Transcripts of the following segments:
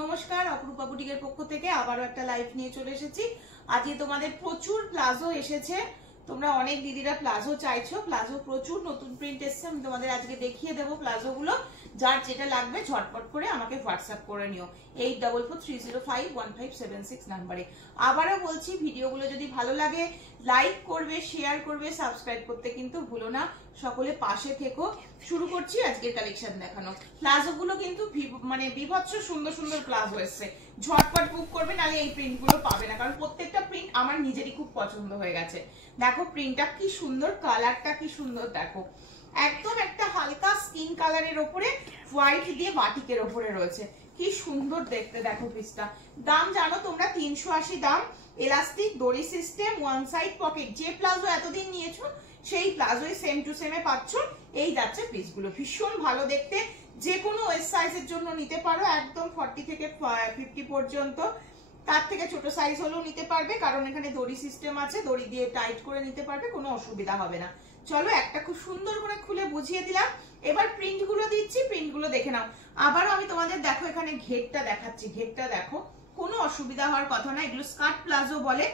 নমস্কার, অপরূপা বুটিকের পক্ষ থেকে আবারও একটা লাইভ নিয়ে চলে এসেছি। আজকে তোমাদের প্রচুর প্লাজো এসেছে, তোমরা অনেক দিদিরা প্লাজো চাইছো, প্লাজো প্রচুর নতুন প্রিন্ট এসেছে। আমি তোমাদের আজকে দেখিয়ে দেবো প্লাজো গুলো, যার যেটা লাগবে ঝটপট করে আমাকে হোয়াটসঅ্যাপ করে নিও 8443051576 নাম্বারে। আবারও বলছি, ভিডিওগুলো যদি ভালো লাগে লাইক করবে, শেয়ার করবে, সাবস্ক্রাইব করতে কিন্তু ভুলো না। সকলে পাশে থেকো। শুরু করছি আজকের কালেকশন দেখানো। প্লাজো গুলো কিন্তু মানে বিভৎস সুন্দর সুন্দর প্লাজো এসছে, ঝটপট বুক করবে, নাহলে এই প্রিন্ট গুলো পাবে না, কারণ প্রত্যেকটা প্রিন্ট আমার নিজেরই খুব পছন্দ হয়ে গেছে। দেখো প্রিন্টটা কি সুন্দর, কালারটা কি সুন্দর, দেখো একদম একটা হালকা স্কিন কালারের ওপরে হোয়াইট দিয়ে বাটিকের ওপরে রয়েছে, কি সুন্দর দেখতে। দেখো পিসটা দাম জানো তোমরা 380 দাম, এলাস্টিক দড়ি সিস্টেম, ওয়ান সাইড পকেট। যে প্লাজো এতদিন নিয়েছো সেই প্লাজোই সেম টু সেমে পাচ্ছ। এই যাচ্ছে পিসগুলো, ভীষণ ভালো দেখতে। যে কোনো ওয়েস সাইজের জন্য নিতে পারো, একদম 40 থেকে 50 পর্যন্ত। তার থেকে ছোট সাইজ হলেও নিতে পারবে, কারণ এখানে দড়ি সিস্টেম আছে, দড়ি দিয়ে টাইট করে নিতে পারবে, কোনো অসুবিধা হবে না। চলো একটা খুব সুন্দর করে খুলে বুঝিয়ে দিলাম। এবার প্রিন্ট গুলো দিচ্ছি, প্রিন্ট গুলো দেখে নাও। আবারও আমি তোমাদের দেখো এখানে ঘেরটা দেখাচ্ছি, ঘেরটা দেখো, কোনো অসুবিধা হওয়ার কথা না। এগুলো স্কার্ট প্লাজো বলে,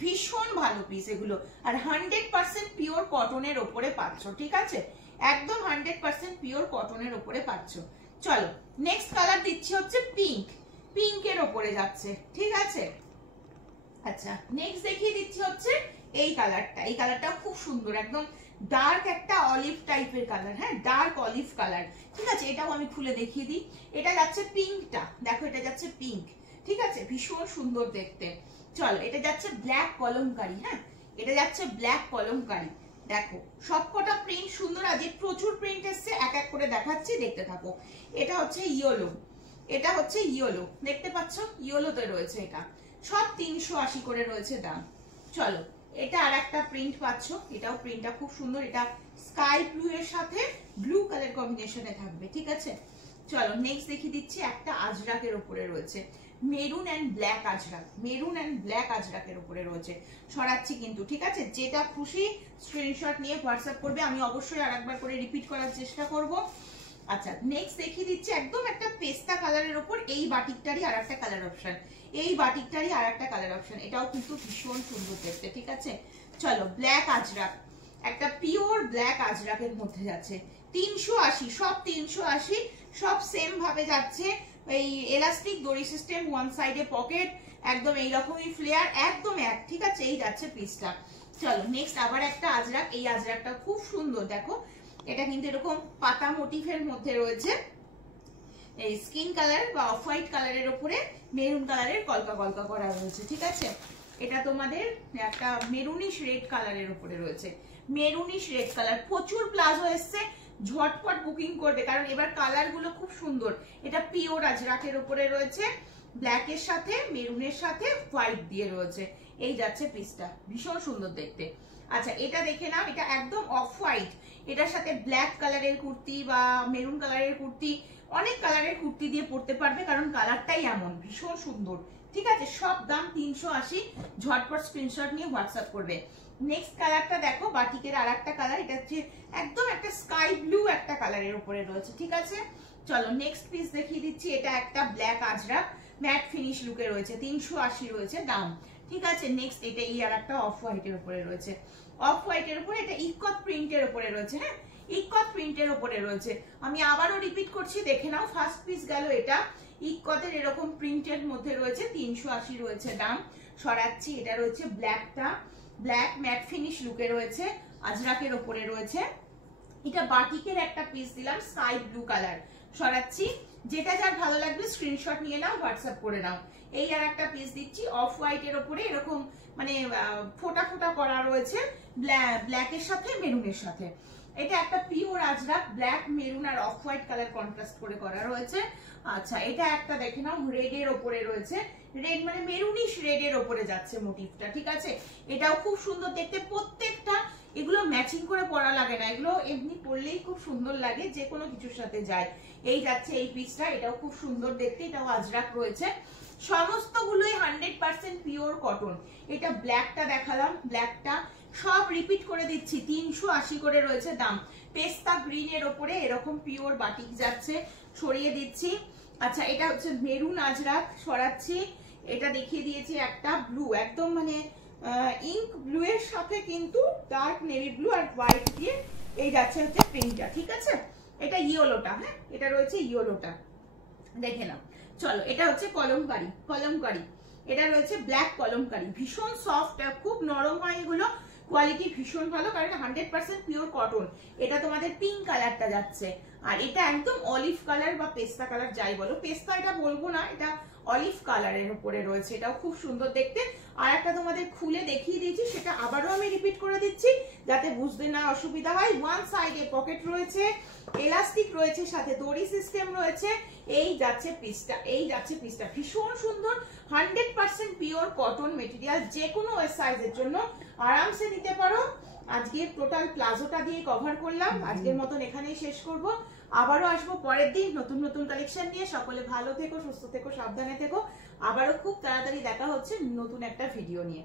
ভীষণ ভালো পিস এগুলো, আর 100% পিওর কটনের ওপরে পাচ্ছ, ঠিক আছে? একদম 100% পিওর কটনের ওপরে পাচ্ছ। চলো নেক্সট কালার দিচ্ছি হচ্ছে পিঙ্ক, পিঙ্কের ওপরে যাচ্ছে, ঠিক আছে? আচ্ছা নেক্সট দেখিয়ে দিচ্ছি হচ্ছে এই কালারটা। এই কালারটা খুব সুন্দর, একদম ডার্ক একটা অলিভ টাইপের কালার, হ্যাঁ ডার্ক অলিভ কালার, ঠিক আছে? এটাও আমি খুলে দেখিয়ে দিই। এটা যাচ্ছে পিঙ্কটা, দেখো এটা যাচ্ছে পিঙ্ক, ঠিক আছে? ভীষণ সুন্দর দেখতে। চলো এটা যাচ্ছে ব্ল্যাক কলমকারি, হ্যাঁ এটা যাচ্ছে ব্ল্যাক কলমকারি। দেখো সবকটা প্রিন্ট সুন্দর, আজকে প্রচুর প্রিন্ট এসছে, এক এক করে দেখাচ্ছি, দেখতে থাকো। এটা হচ্ছে ইয়েলো, এটা হচ্ছে ইয়েলো, দেখতে পাচ্ছ ইয়েলোতে রয়েছে, এটা সব 380 করে রয়েছে দাম। চলো এটা আর একটা প্রিন্ট পাচ্ছ, এটাও প্রিন্টটা খুব সুন্দর, এটা স্কাই ব্লু এর সাথে ব্লু কালার কম্বিনেশনে থাকবে, ঠিক আছে? চলো নেক্সট দেখিয়ে দিচ্ছি, একটা আজরাকের উপরে রয়েছে, maroon and black ajrak, maroon and black আজরাকের উপরে রয়েছে। সরাচ্ছি কিন্তু, ঠিক আছে? যেটা খুশি স্ক্রিনশট নিয়ে হোয়াটসঅ্যাপ করবে, আমি অবশ্যই আরেকবার করে রিপিট করার চেষ্টা করব। আচ্ছা নেক্সট দেখিয়ে দিচ্ছি একদম একটা পেস্তা কালারের উপর, এই বাটিকটারই আর একটা কালার অপশন, এই বাটিকটারই আর একটা কালার অপশন, এটাও কিন্তু ভীষণ সুন্দর দেখতে, ঠিক আছে? চলো ব্ল্যাক আজরাক, একটা পিওর ব্ল্যাক আজরাকের মধ্যে যাচ্ছে 380, সব 380, সব সেম ভাবে যাচ্ছে। এই এলাস্টিক দড়ি সিস্টেম, ওয়ান সাইডে পকেট, একদম এইরকমই ফ্লেয়ার, একদম এক, ঠিক আছে? এই যাচ্ছে পিসটা। চলো নেক্সট আবার একটা আজরাক, এই আজরাকটা খুব সুন্দর, দেখো এটা কিন্তু এরকম পাতা মোটিফের মধ্যে রয়েছে, এই স্কিন কালার বা অফ হোয়াইট কালারের উপরে মেরুন কালারের কলকা কলকা করা রয়েছে, ঠিক আছে? এটা তোমাদের একটা মেরুনিশ রেড কালারের উপরে রয়েছে, মেরুনিশ রেড কালার। প্রচুর প্লাজো এসছে, ঝটপট বুকিং করবে, কারণ এবার কালার গুলো খুব সুন্দর। এটা পিওর আজরাকের উপরে রয়েছে, ব্ল্যাকের সাথে মেরুনের সাথে হোয়াইট দিয়ে রয়েছে। এই যাচ্ছে পিসটা, ভীষণ সুন্দর দেখতে। আচ্ছা এটা দেখে নাও, এটা একদম অফ হোয়াইট, এটার সাথে ব্ল্যাক কালারের কুর্তি বা মেরুন কালারের কুর্তি, অনেক কালারের কুর্তি দিয়ে পরতে পারবে, কারণ কালারটাই এমন, ভীষণ সুন্দর, ঠিক আছে? সব দাম 380, ঝটপট স্ক্রিনশট নিয়ে হোয়াটসঅ্যাপ করবে। নেক্সট কালারটা দেখো, বাটিকের আর একটা কালার, এটা হচ্ছে একদম একটা স্কাই ব্লু একটা কালারের উপরে রয়েছে, ঠিক আছে? চলো নেক্সট পিস দেখিয়ে দিচ্ছি, এটা একটা ব্ল্যাক আজরাক ম্যাট ফিনিশ লুকে রয়েছে, 380 রয়েছে দাম, ঠিক আছে? নেক্সট এটা এই আর একটা অফ হোয়াইটের উপরে রয়েছে, অফ হোয়াইটের উপরে এটা ইকত প্রিন্টের উপরে রয়েছে, হ্যাঁ ইকত প্রিন্টের উপরে রয়েছে। আমি আবারও রিপিট করছি, দেখে নাও। ফার্স্ট পিস গেল, এটা ইকতের এরকম প্রিন্টের মধ্যে রয়েছে, 380 রয়েছে দাম। সরাচ্ছি, এটা রয়েছে ব্ল্যাকটা, ব্ল্যাক ম্যাট ফিনিশ লুকে রয়েছে, আজরাকের উপরে রয়েছে। এটা বাটিকের একটা পিস দিলাম, স্কাই ব্লু কালার। সরাচ্ছি, যেটা যার ভালো লাগবে স্ক্রিনশট নিয়ে নাও, হোয়াটসঅ্যাপ করে নাও। এই আর একটা পিস দিচ্ছি অফ হোয়াইটের উপরে, এরকম মানে ফোটা ফোটা করা রয়েছে, ব্ল্যাকের সাথে মেরুনের সাথে। এটা একটা পিওর আজরাক, ব্ল্যাক মেরুন আর অফ হোয়াইট কালার কন্ট্রাস্ট করে করা রয়েছে। আচ্ছা এটা একটা দেখে নাও, রেড এর উপরে রয়েছে, রেড মানে মেরুনিশ রেড এর উপরে যাচ্ছে মোটিভটা, ঠিক আছে? এটাও খুব সুন্দর দেখতে, প্রত্যেকটা এগুলো ম্যাচিং করে পরা লাগে না, এগুলো এমনি পরলেই খুব সুন্দর লাগে, যে কোনো কিছুর সাথে যায়। এই যাচ্ছে এই পিসটা, এটাও খুব সুন্দর দেখতে, এটাও আজরাক রয়েছে। সমস্তগুলোই 100% পিওর কটন। এটা ব্ল্যাকটা দেখালাম, ব্ল্যাকটা সব রিপিট করে দিচ্ছি, 380 করে রয়েছে দাম। পেস্তা গ্রিন এর উপরে এরকম পিওর বাটিক যাচ্ছে, ছড়িয়ে দিচ্ছি। আচ্ছা এটা হচ্ছে মেরুন আজরাক সরাচ্ছি, এটা দেখিয়ে দিয়েছি একটা ব্লু, একদম মানে ইঙ্ক ব্লু এর সাথে কিন্তু ডার্ক নেভি ব্লু আর হোয়াইট দিয়ে এই যাচ্ছে হচ্ছে প্রিন্টটা, ঠিক আছে। এটা ইয়েলোটা, হ্যাঁ এটা রয়েছে ইয়েলোটা, দেখে নাও। চলো এটা হচ্ছে কলমকারি, কলমকারি এটা রয়েছে ব্ল্যাক কলমকারি, ভীষণ সফট, খুব নরম হয় এগুলো, কোয়ালিটি ভীষণ ভালো, কারণ 100% পিওর কটন। এটা তোমাদের পিঙ্ক কালারটা যাচ্ছে, আর এটা একদম অলিভ কালার বা পেস্তা কালার যাই বলো, পেস্তা এটা বলবো না, এটা অলিভ কালারের উপরে রয়েছে, এটাও খুব সুন্দর দেখতে। আর একটা তোমাদের খুলে দেখিয়ে দিয়েছি, সেটা আবারও আমি রিপিট করে দিচ্ছি যাতে বুঝতে না অসুবিধা হয়। ওয়ান সাইডে পকেট রয়েছে, এলাস্টিক রয়েছে, সাথে দড়ি সিস্টেম রয়েছে, এই যাচ্ছে পিসটা, এই যাচ্ছে পিসটা, ভীষণ সুন্দর, 100% পিওর কটন মেটেরিয়াল, যে কোনো সাইজের জন্য আরামসে নিতে পারো। আজকে টোটাল প্লাজোটা দিয়ে কভার করলাম, আজকের মতন এখানেই শেষ করব। আবারও আসবো পরের দিন নতুন নতুন কালেকশন নিয়ে। সকলে ভালো থেকো, সুস্থ থেকো, সাবধানে থেকো। আবারও খুব তাড়াতাড়ি দেখা হচ্ছে নতুন একটা ভিডিও নিয়ে।